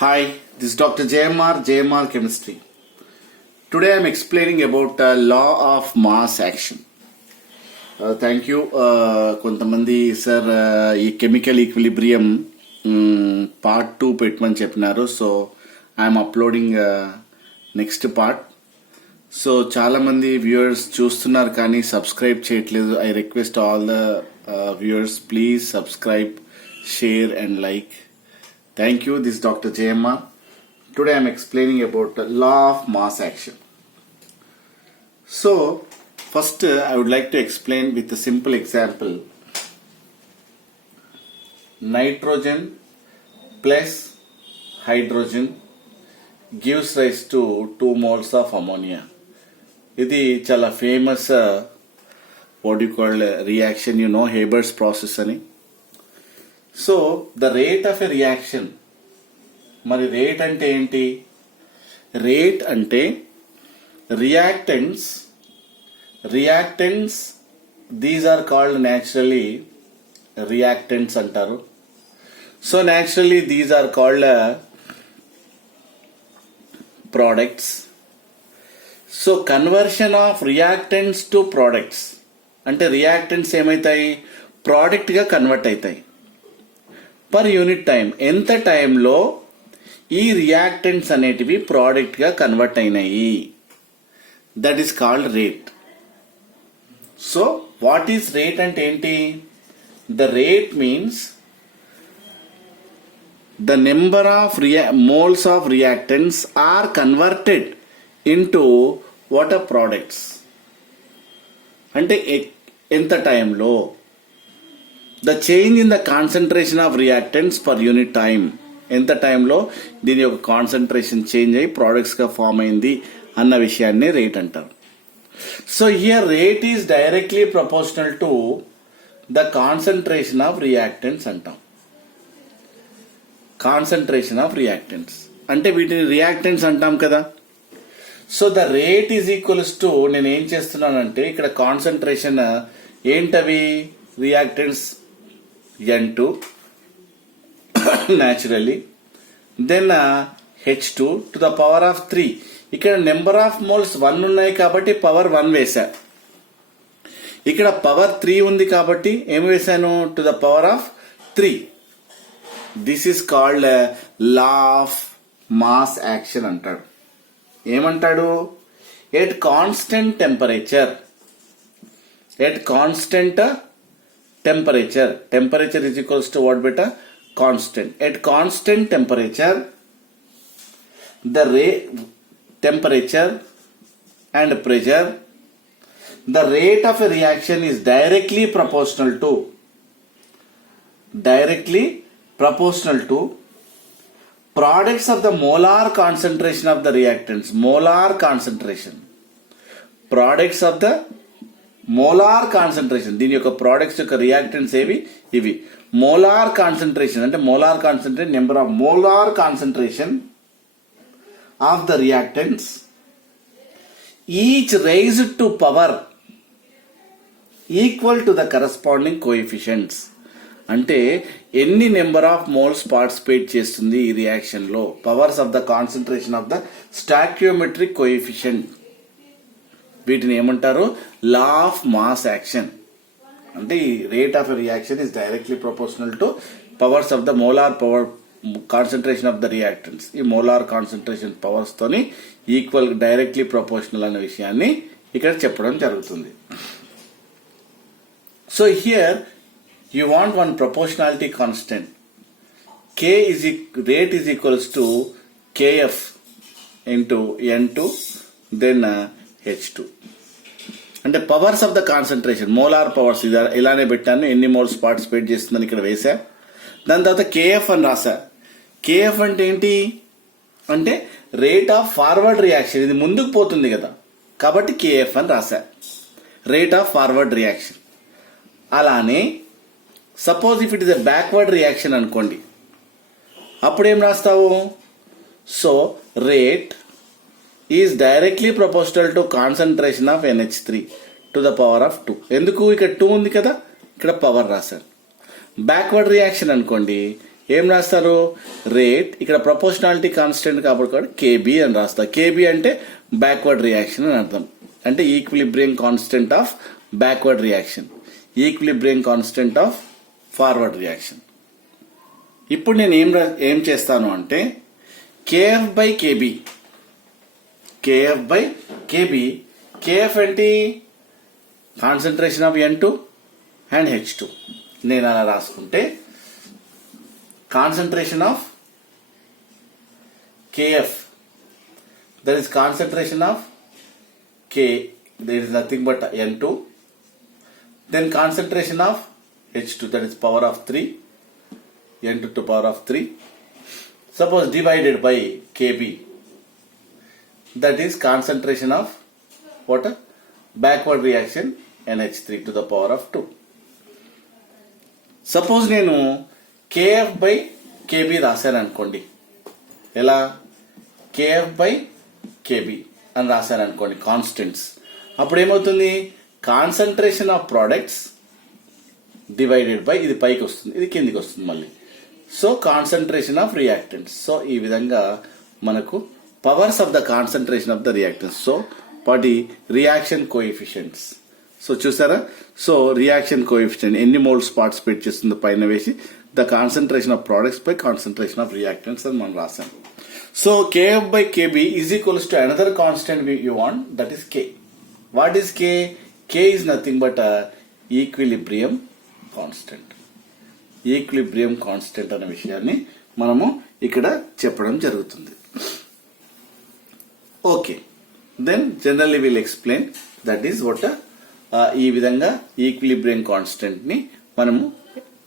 Hi, this is Dr. JMR Chemistry. Today I am explaining about law of mass action. Thank you. కొంతమంది sir ఈ chemical equilibrium part 2 పెట్టమని చెప్పినారు. So I'm uploading next part. So చాలామంది viewers చూస్తున్నారు కానీ subscribe చేయట్లేదు. I request all the viewers, please subscribe, share and like. Thank you. This is Dr. JMR. Today I am explaining about the law of mass action. So, first I would like to explain with a simple example. Nitrogen plus hydrogen gives rise to 2 moles of ammonia. This is a famous what you call reaction, you know, Haber's process ani. So, the rate of a reaction, మరి rate అంటే ఏంటి? Rate అంటే reactants these are called naturally reactants అంటారు. So naturally these are called products. So conversion of reactants to products అంటే reactants ఏమవుతాయి? ప్రోడక్ట్గా convert అవుతాయి. Per unit time, ఎంత టైంలో ఈ రియాక్టెంట్స్ అనేటివి ప్రోడక్ట్గా కన్వర్ట్ అయినాయి, that is called rate. So what is rate అంటే ఏంటి? The rate means the number of moles of reactants are converted into water products. అంటే ఎంత టైంలో the change in the concentration of reactants per unit time, ఎంత టైంలో దీని యొక్క concentration change అయ్యి ప్రోడక్ట్స్గా ఫామ్ అయింది అన్న విషయాన్ని రేట్ అంటారు. So here rate is directly proportional to the concentration of reactants అంటాం. కాన్సన్ట్రేషన్ ఆఫ్ రియాక్టెంట్స్ అంటే వీటిని రియాక్టెంట్స్ అంటాం కదా. So the rate is equals to, నేను ఏం చేస్తున్నానంటే ఇక్కడ కాన్సన్ట్రేషన్ ఏంటవి? Reactants N2 naturally, then H2 to the power of 3. ఇక్కడ నెంబర్ ఆఫ్ మోల్స్ 1 ఉన్నాయి కాబట్టి పవర్ 1 వేసా. ఇక్కడ పవర్ 3 ఉంది కాబట్టి ఏం వేసాను? To the power of 3. This is called law of mass action అంటాడు. ఏమంటాడు? At constant temperature, temperature is equals to what beta? Constant. At constant temperature, the temperature and pressure, the rate of a reaction is directly proportional to products of the molar concentration of the reactants. Products of the molar concentration, దీని యొక్క products యొక్క reactants ఏవి? ఇవి. Molar concentration అంటే molar concentration, number of molar concentration of the reactants each raised to power equal to the corresponding coefficients. అంటే ఎన్ని number of moles participate చేస్తుంది ఈ రియాక్షన్ లో, powers of the concentration of the stoichiometric coefficient, వీటిని ఏమంటారు? Law of mass action. అంటే ఈ rate of a reaction is directly proportional to powers of the molar power concentration of the reactants. ఈ molar concentration powers తోని equal, directly proportional అనే విషయాన్ని ఇక్కడ చెప్పడం జరుగుతుంది. So here you want one proportionality constant. Rate is equals to KF into N2 then H2. అంటే పవర్స్ of the concentration, molar powers ఇలానే పెట్టాను, ఎన్ని మోల్స్ పార్టిసిపేట్ చేస్తుందని ఇక్కడ వేసా. దాని తర్వాత KF అని రాసా. KF అంటే ఏంటి? అంటే రేట్ ఆఫ్ ఫార్వర్డ్ రియాక్షన్, ఇది ముందుకు పోతుంది కదా కాబట్టి KF అని రాసా, రేట్ ఆఫ్ ఫార్వర్డ్ రియాక్షన్. అలానే suppose if it is a backward reaction అనుకోండి, అప్పుడు ఏం రాస్తావు? So rate is directly proportional to concentration of NH3 to the power of 2. ఎందుకు? ఇక్కడ 2 ఉంది కదా, ఇక్కడ పవర్ రాశాను. బ్యాక్వర్డ్ రియాక్షన్ అనుకోండి, ఏం రాస్తారు? రేట్. ఇక్కడ ప్రపోర్షనాలిటీ కాన్స్టెంట్ కాబట్టి కేబీ అని రాస్తారు. కేబీ అంటే బ్యాక్వర్డ్ రియాక్షన్ అని అర్థం. అంటే equilibrium constant of backward reaction, equilibrium constant of forward reaction. ఇప్పుడు నేను ఏం చేస్తాను అంటే KF by KB, KF by KB. KF ఏంటి? Concentration of N2 and H2. నేను అలా రాసుకుంటే concentration of KF, that is concentration of K, there is nothing but N2, then concentration of H2, that is power of 3, N2 to power of 3, suppose divided by KB, that is concentration of what? Backward reaction NH3 to the power of 2. Suppose నేను KF by KB రాశాను అనుకోండి. ఎలా? KF by KB అని రాశాను అనుకోండి constants. అప్పుడు ఏమవుతుంది? Concentration of products divided by, ఇది పైకి వస్తుంది, ఇది కిందికి వస్తుంది మళ్ళీ. So concentration of reactants. So ఈ విధంగా మనకు powers of the concentration of the reactants. So వాటి రియాక్షన్ కోఎఫిషియెంట్స్. సో చూసారా? సో రియాక్షన్ కోఎఫిషియెంట్ ఎన్ని మోల్స్ పార్టిసిపేట్ చేస్తుందో పైన వేసి the concentration of products buy concentration of reactants అని మనం రాసాం. So KF by KB is equals to another constant you want, that is K. What is K? K is nothing but a equilibrium constant. Equilibrium constant అనే విషయాన్ని మనము ఇక్కడ చెప్పడం జరుగుతుంది. Okay, then generally will explain that is what. ఈ విధంగా equilibrium constant ని మనము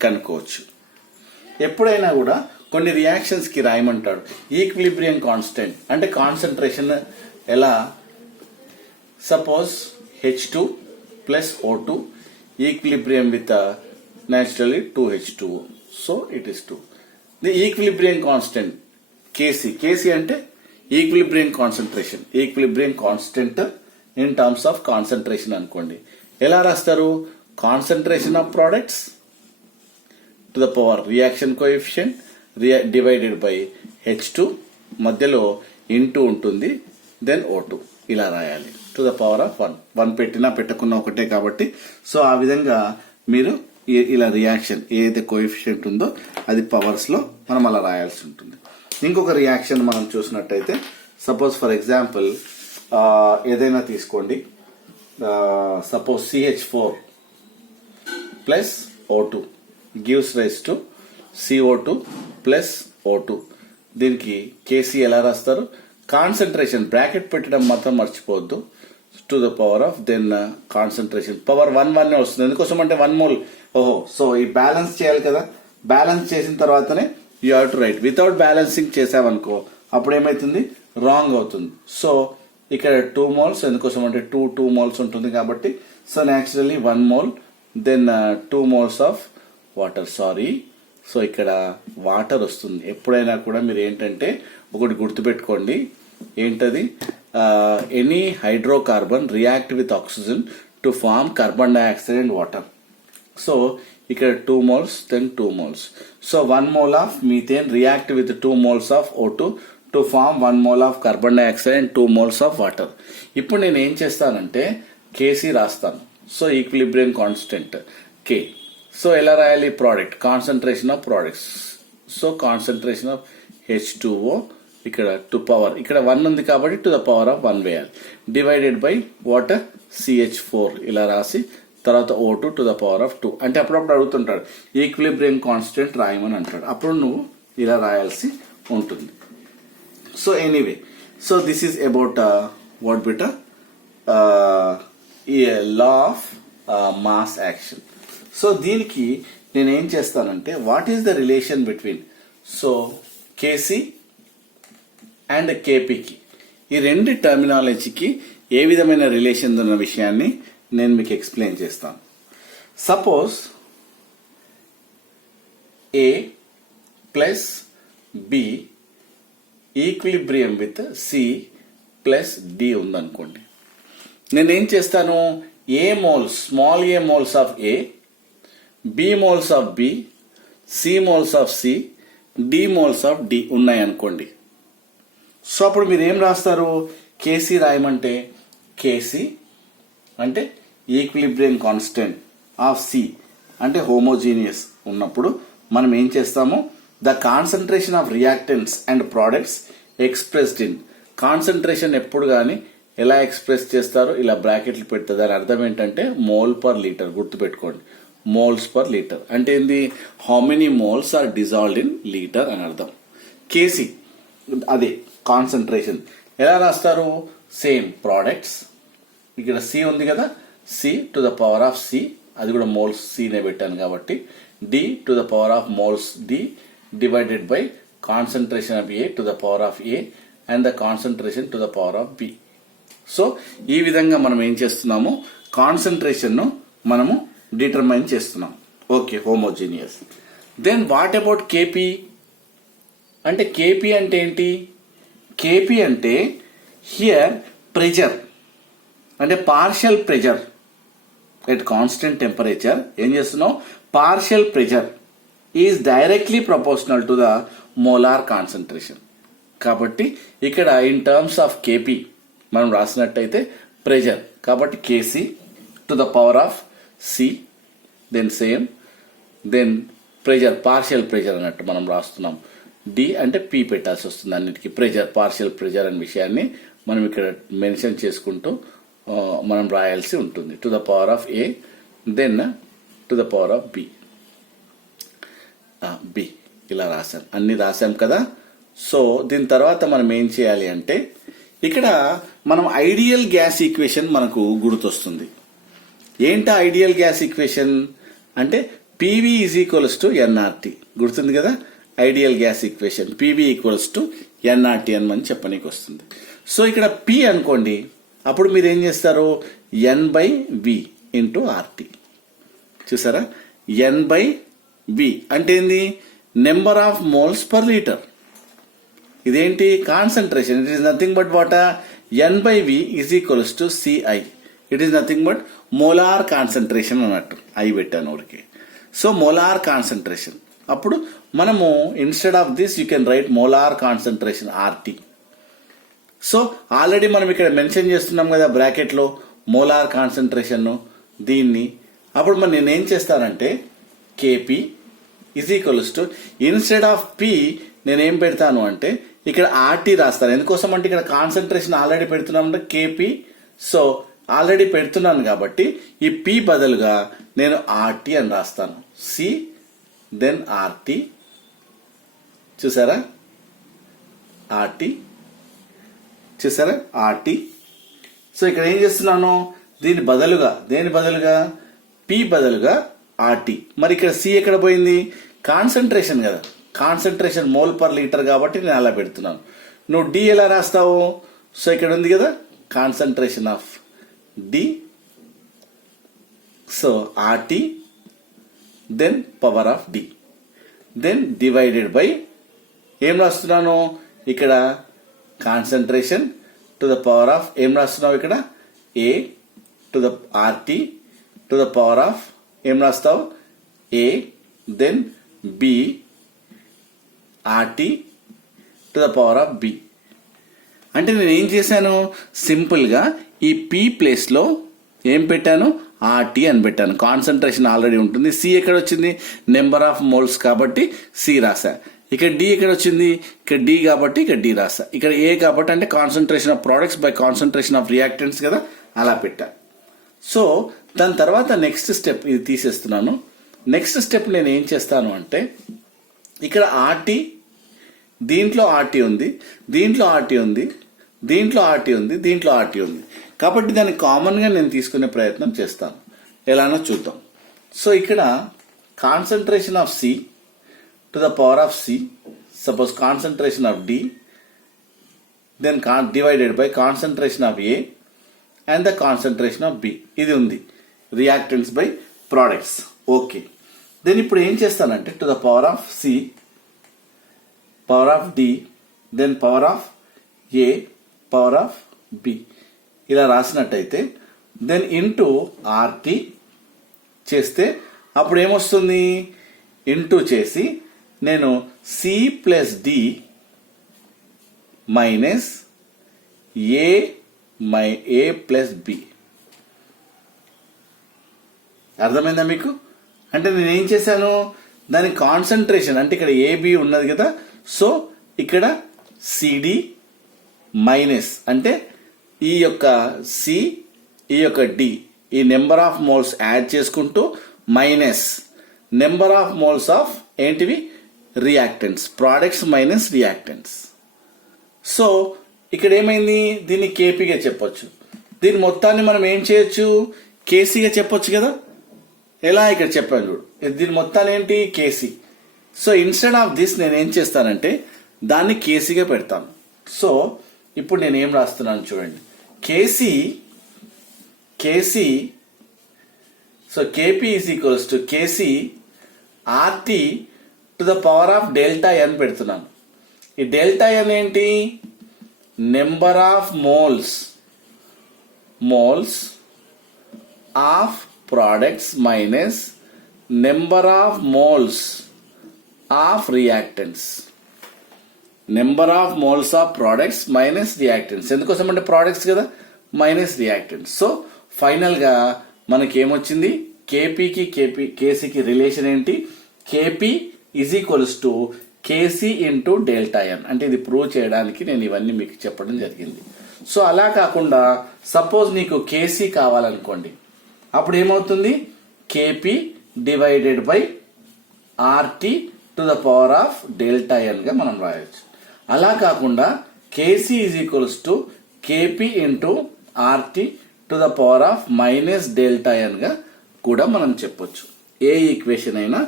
కనుక్కోవచ్చు. ఎప్పుడైనా కూడా కొన్ని రియాక్షన్స్ కి రాయమంటాడు ఈక్విలిబ్రియం కాన్స్టెంట్ అంటే కాన్సన్ట్రేషన్ ఎలా? Suppose H2 plus O2 equilibrium with naturally 2H2O, so it is 2. The equilibrium constant Kc, Kc అంటే equilibrium concentration, equilibrium constant in terms of concentration అనుకోండి. ఎలా రాస్తారు? Concentration of products to the power reaction coefficient divided by H2, మధ్యలో into ఉంటుంది, then O2 ఇలా రాయాలి to the power of 1. 1 పెట్టినా పెట్టకున్నా ఒకటే కాబట్టి. సో ఆ విధంగా మీరు ఇలా రియాక్షన్ ఏదైతే కోఎఫిషియెంట్ ఉందో అది పవర్స్ లో మనం అలా రాయాల్సి ఉంటుంది. ఇంకొక రియాక్షన్ మనం చూసినట్టయితే సపోజ్ ఫర్ ఎగ్జాంపుల్ ఏదైనా తీసుకోండి. Suppose CH4 plus O2 gives rise to CO2 plus O2. దీనికి కేసీ ఎలా రాస్తారు? కాన్సన్ట్రేషన్ బ్రాకెట్ పెట్టడం మాత్రం మర్చిపోవద్దు. To the power of then concentration power 1 వస్తుంది. ఎందుకోసం అంటే 1 మోల్. ఓహో, సో ఈ బ్యాలెన్స్ చేయాలి కదా. బ్యాలెన్స్ చేసిన తర్వాతనే you have to write. Without balancing చేసావనుకో అప్పుడు ఏమైతుంది? రాంగ్ అవుతుంది. సో ఇక్కడ 2 మోల్స్, ఎందుకోసం అంటే 2 మోల్స్ ఉంటుంది కాబట్టి. So naturally 1 mole, then 2 moles of water. Sorry, so ఇక్కడ వాటర్ వస్తుంది. ఎప్పుడైనా కూడా మీరు ఏంటంటే ఒకటి గుర్తుపెట్టుకోండి. ఏంటది? Any hydrocarbon react with oxygen to form carbon dioxide and water. So ఇక్కడ 2 moles, then 2 moles. So 1 mole of methane react with 2 moles of O2 to form 1 mole of carbon dioxide and 2 moles of water. ఇప్పుడు నేను ఏం చేస్తానంటే KC రాస్తాను. So equilibrium constant K. So ఎలా రాయాలి? Product, concentration of products. So concentration of H2O ఇక్కడ to power, ఇక్కడ 1 ఉంది కాబట్టి టు ద పవర్ ఆఫ్ 1 వేయాలి. డివైడెడ్ బై వాటర్ CH4 ఇలా రాసి తర్వాత O2 to the power of 2. అంటే అప్పుడప్పుడు అడుగుతుంటాడు ఈక్విలిబ్రియం కాన్స్టెంట్ రాయమని అంటాడు. అప్పుడు నువ్వు ఇలా రాయాల్సి ఉంటుంది. So anyway, so this is about what bit law of mass action. So దీనికి నేను ఏం చేస్తానంటే what is the relation between so KC and కేపీకి, ఈ రెండు టర్మినాలజీకి ఏ విధమైన రిలేషన్ ఉన్న విషయాన్ని నేను మీకు ఎక్స్ప్లెయిన్ చేస్తాను. Suppose A plus B equilibrium with C plus D ఉందనుకోండి. నేనేం చేస్తాను? A moles, small a moles of A, B moles of B, C moles of C, D moles of D ఉన్నాయి అనుకోండి. సో అప్పుడు మీరు ఏం రాస్తారు, కేసీ రాయమంటే కేసీ అంటే ఈక్విలిబ్రియం కాన్స్టెంట్ ఆఫ్ సి అంటే హోమోజీనియస్ ఉన్నప్పుడు మనం ఏం చేస్తాము, the concentration of reactants and products expressed in, concentration ఎప్పుడు కానీ ఎలా ఎక్స్ప్రెస్ చేస్తారో ఇలా బ్రాకెట్లు పెడితే దాని అర్థం ఏంటంటే మోల్ పర్ లీటర్, గుర్తుపెట్టుకోండి మోల్స్ పర్ లీటర్ అంటే ఏంది, how many moles are dissolved in litre అని అర్థం. కేసీ అదే కాన్సన్ట్రేషన్ ఎలా రాస్తారు, సేమ్ ప్రోడక్ట్స్, ఇక్కడ సి ఉంది కదా, C to the power of C, అది కూడా మోల్స్ సినే పెట్టాను కాబట్టి D to the power of moles D divided by concentration of A to the power of A and the concentration to the power of B. So ఈ విధంగా మనం ఏం చేస్తున్నాము, కాన్సన్ట్రేషన్ ను మనము డిటర్మైన్ చేస్తున్నాం. Okay, homogeneous. Then what about KP అంటే, KP అంటే ఏంటి, కేపీ అంటే హియర్ ప్రెజర్ అంటే partial pressure at constant temperature. ఏం చేస్తున్నాం, partial pressure is directly proportional to the molar concentration. కాబట్టి ఇక్కడ ఇన్ టర్మ్స్ ఆఫ్ కేపీ మనం రాసినట్టయితే ప్రెజర్, కాబట్టి KC to the power of C, then same, then pressure partial pressure అన్నట్టు మనం రాస్తున్నాం. డి అంటే పి పెట్టాల్సి వస్తుంది అన్నిటికీ, ప్రెజర్ పార్షియల్ ప్రెజర్ అనే విషయాన్ని మనం ఇక్కడ మెన్షన్ చేసుకుంటూ మనం రాయాల్సి ఉంటుంది. To the power of A then to the power of B, B ఇలా రాసాం, అన్ని రాసాం కదా. సో దీని తర్వాత మనం ఏం చేయాలి అంటే, ఇక్కడ మనం ఐడియల్ గ్యాస్ ఈక్వేషన్ మనకు గుర్తొస్తుంది. ఏంటా ఐడియల్ గ్యాస్ ఈక్వేషన్ అంటే PV is equals to NRT, గుర్తుంది కదా. Ideal gas equation PV equals to NRT అని మనం చెప్పనీకి వస్తుంది. సో ఇక్కడ పి అనుకోండి, అప్పుడు మీరు ఏం చేస్తారు, N by V into RT. చూసారా, ఎన్ బై వి అంటే ఏంది, number of moles per litre. ఇదేంటి, concentration. It is nothing but what, N by V is equals to CI. It is nothing but molar concentration అన్నట్టు, I పెట్టాను ఊరికి. So molar concentration, అప్పుడు మనము instead of this you can write molar concentration RT. So already మనం ఇక్కడ mention చేస్తున్నాం కదా bracket లో మోలార్ కాన్సన్ట్రేషన్ దీన్ని. అప్పుడు మరి నేనేం చేస్తానంటే KP is equals to, instead of P నేనేం పెడతాను అంటే ఇక్కడ ఆర్టీ రాస్తాను. ఎందుకోసం అంటే ఇక్కడ కాన్సన్ట్రేషన్ ఆల్రెడీ పెడుతున్నామంటే కేపీ, సో ఆల్రెడీ పెడుతున్నాను కాబట్టి ఈ పి బదులుగా నేను ఆర్టీ అని రాస్తాను. సి దెన్ ఆర్టీ, చూసారా ఆర్టీ, చూసారా ఆర్టీ. సో ఇక్కడ ఏం చేస్తున్నాను, దీని బదులుగా, దేని బదులుగా, పి బదులుగా ఆర్టీ. మరి ఇక్కడ సి ఎక్కడ పోయింది, కాన్సన్ట్రేషన్ కదా, కాన్సన్ట్రేషన్ మోల్ పర్ లీటర్ కాబట్టి నేను అలా పెడుతున్నాను. నువ్వు డి ఎలా రాస్తావు, సో ఇక్కడ ఉంది కదా concentration of D, so RT then power of D, then divided by ఏం రాస్తున్నాను ఇక్కడ, concentration to the power of ఏం రాస్తున్నావు ఇక్కడ, A to the RT to the power of ఏం రాస్తావు, A then B RT to the power of B. అంటే నేను ఏం చేశాను, సింపుల్ గా ఈ పి ప్లేస్ లో ఏం పెట్టాను, ఆర్టీ అని పెట్టాను. కాన్సన్ట్రేషన్ ఆల్రెడీ ఉంటుంది. సి ఎక్కడ వచ్చింది, నెంబర్ ఆఫ్ మోల్స్ కాబట్టి సి రాసా. ఇక్కడ డి ఎక్కడ వచ్చింది, ఇక్కడ డి కాబట్టి ఇక్కడ డి రాసా. ఇక్కడ ఏ కాబట్టి అంటే concentration of products buy concentration of reactants కదా, అలా పెట్టా. సో దాని తర్వాత నెక్స్ట్ స్టెప్ ఇది తీసేస్తున్నాను. నెక్స్ట్ స్టెప్ నేను ఏం చేస్తాను అంటే, ఇక్కడ ఆర్టీ, దీంట్లో ఆర్టీ ఉంది, దీంట్లో ఆర్టీ ఉంది, దీంట్లో ఆర్టీ ఉంది, దీంట్లో ఆర్టీ ఉంది కాబట్టి దాన్ని కామన్ గా నేను తీసుకునే ప్రయత్నం చేస్తాను. ఎలానో చూద్దాం. సో ఇక్కడ concentration of C to the power of C, suppose concentration of D, then divided by concentration of A and the concentration of B. ఇది ఉంది reactants by products. Okay, then ఇప్పుడు ఏం చేస్తానంటే to the power of C, power of D, then power of A, power of B ఇలా రాసినట్టయితే then into RT చేస్తే అప్పుడు ఏమొస్తుంది, ఇంటూ చేసి నేను సి ప్లస్ డి మైనస్ ఏ ప్లస్ బి. అర్థమైందా మీకు? అంటే నేను ఏం చేశాను, దాని కాన్సన్ట్రేషన్ అంటే ఇక్కడ ఏబి ఉన్నది కదా, సో ఇక్కడ సిడి మైనస్ అంటే ఈ యొక్క సి ఈ యొక్క డి ఈ నెంబర్ ఆఫ్ మోల్స్ యాడ్ చేసుకుంటూ minus number of moles of ఏంటివి reactants, products minus reactants. So ఇక్కడ ఏమైంది, దీన్ని కేపీగా చెప్పొచ్చు, దీని మొత్తాన్ని మనం ఏం చేయొచ్చు కేసీగా చెప్పొచ్చు కదా. ఎలా ఇక్కడ చెప్పాను చూడు, దీని మొత్తాన్ని ఏంటి KC. So instead of this నేను ఏం చేస్తానంటే దాన్ని కేసీగా పెడతాను. సో ఇప్పుడు నేను ఏం రాస్తున్నాను చూడండి, KC so KP is equals to KC RT to the power of delta N పెడుతున్నాను. ఈ డెల్టా ఎన్ ఏంటి, number of moles of products minus number of moles of reactants. Number of moles of products minus reactants. ఎందుకోసం అంటే products కదా, minus reactants. So final గా మనకి ఏమొచ్చింది, కేసీకి రిలేషన్ ఏంటి, KP is equals to KC into delta N. అంటే ఇది ప్రూవ్ చేయడానికి నేను ఇవన్నీ మీకు చెప్పడం జరిగింది. సో అలా కాకుండా సపోజ్ నీకు కేసీ కావాలనుకోండి, అప్పుడు ఏమవుతుంది, KP divided by RT to the power of delta N గా మనం రాయొచ్చు. అలా కాకుండా KC is equals to KP into RT to the power of minus delta N గా కూడా మనం చెప్పొచ్చు. ఏ ఈక్వేషన్ అయినా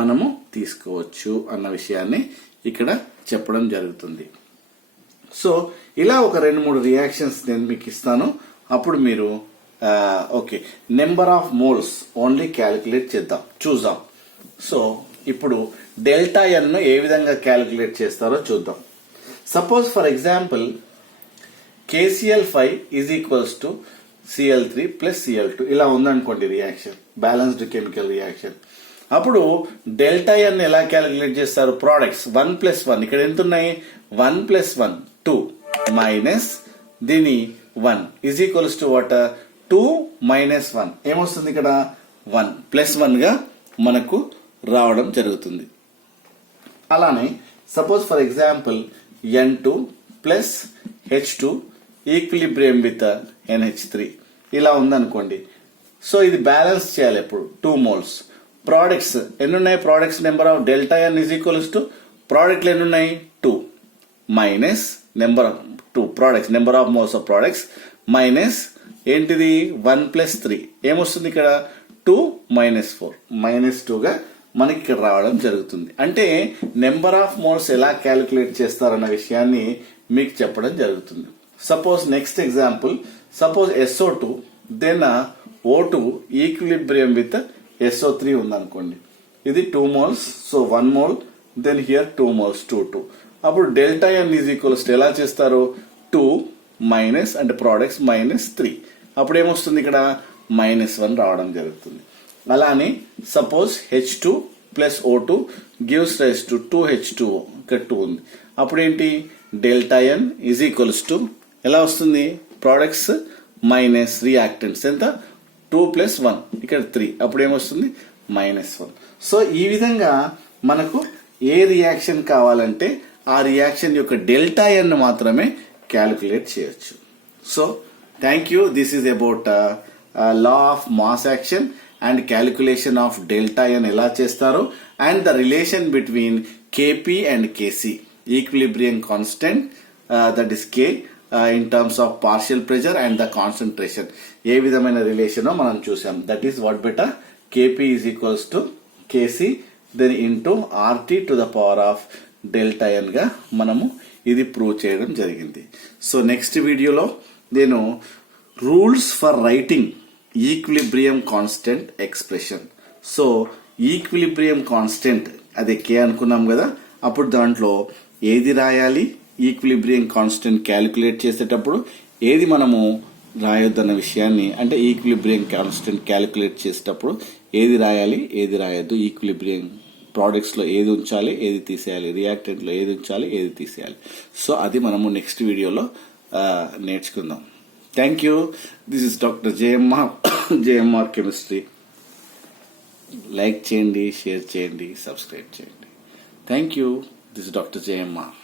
మనము తీసుకోవచ్చు అన్న విషయాన్ని ఇక్కడ చెప్పడం జరుగుతుంది. సో ఇలా ఒక 2-3 రియాక్షన్స్ నేను మీకు ఇస్తాను, అప్పుడు మీరు okay number of moles only calculate చూద్దాం. సో ఇప్పుడు డెల్టా ఎన్ ను ఏ విధంగా క్యాలిక్యులేట్ చేస్తారో చూద్దాం. Suppose for example KCl5 is equals to Cl3 plus Cl2 ఇలా ఉందనుకోండి రియాక్షన్, బ్యాలెన్స్డ్ కెమికల్ రియాక్షన్. అప్పుడు డెల్టా ఎన్ ఎలా క్యాలిక్యులేట్ చేస్తారు, ప్రోడక్ట్స్ 1+1 ఇక్కడ ఎంత ఉన్నాయి, 1+1 2 మైనస్ దీని 1 is equals to what 2 minus 1 ఏమొస్తుంది ఇక్కడ 1 ప్లస్ 1 గా మనకు రావడం జరుగుతుంది. అలానే suppose for example N2 plus H2 equilibrium with NH3 ఇలా ఉందనుకోండి. సో ఇది బ్యాలెన్స్ చేయాలి ఎప్పుడు 2 మోల్స్. ప్రోడక్ట్స్ ఎన్ని ఉన్నాయి, products number of delta N is equals to ప్రోడక్ట్లు ఎన్ని ఉన్నాయి 2 minus number of 2 products number of moles of products minus ఏంటిది 1+3 ఏమొస్తుంది ఇక్కడ 2 మైనస్ 4 -2 గా మనకి ఇక్కడ రావడం జరుగుతుంది. అంటే నెంబర్ ఆఫ్ మోల్స్ ఎలా క్యాలిక్యులేట్ చేస్తారన్న విషయాన్ని మీకు చెప్పడం జరుగుతుంది. Suppose next example, suppose SO2 then O2 equilibrium with SO3 ఉందనుకోండి. ఇది 2 moles, so 1 mole then here 2 moles 2 అప్పుడు డెల్టా ఎన్ ఈజ్ ఈక్వల్స్ ఎలా చేస్తారు 2 మైనస్ అంటే ప్రోడక్ట్స్ -3 అప్పుడు ఏమొస్తుంది ఇక్కడ -1 రావడం జరుగుతుంది. అలానే suppose H2 plus O2 gives rise to 2H2 ఇక్కడ 2 ఉంది. అప్పుడు ఏంటి delta N is equals to ఎలా వస్తుంది, ప్రోడక్ట్స్ మైనస్ రియాక్టెంట్స్ ఎంత 2 + 1 ఇక్కడ 3 అప్పుడు ఏమొస్తుంది -1. సో ఈ విధంగా మనకు ఏ రియాక్షన్ కావాలంటే ఆ రియాక్షన్ యొక్క డెల్టా ఎన్ మాత్రమే క్యాలిక్యులేట్ చేయొచ్చు. So thank you. This is about law of mass action and calculation of delta N ఎలా చేస్తారు and the relation between KP and KC equilibrium constant that is K in terms of partial pressure and the concentration ఏ విధమైన రిలేషన్ మనం చూసాం. That is what better KP is equals to KC then into RT to the power of delta N గా మనము ఇది prove చేయడం జరిగింది. సో నెక్స్ట్ వీడియోలో నేను rules for writing equilibrium constant expression. So equilibrium constant అదే కే అనుకున్నాం కదా, అప్పుడు దాంట్లో ఏది రాయాలి, ఈక్విలిబ్రియం కాన్స్టెంట్ క్యాలిక్యులేట్ చేసేటప్పుడు ఏది మనము రాయొద్దన్న విషయాన్ని, అంటే ఈక్విలిబ్రియం కాన్స్టెంట్ క్యాలిక్యులేట్ చేసేటప్పుడు ఏది రాయాలి ఏది రాయొద్దు ఈక్విలిబ్రియం ప్రోడక్ట్స్లో ఏది ఉంచాలి, ఏది తీసేయాలి, రియాక్టెంట్లో ఏది ఉంచాలి, ఏది తీసేయాలి. సో అది మనము నెక్స్ట్ వీడియోలో నేర్చుకుందాం. Thank you. This is doctor JMR chemistry. Like చేయండి, షేర్ చేయండి, సబ్స్క్రైబ్ చేయండి. Thank you. This is doctor JMR.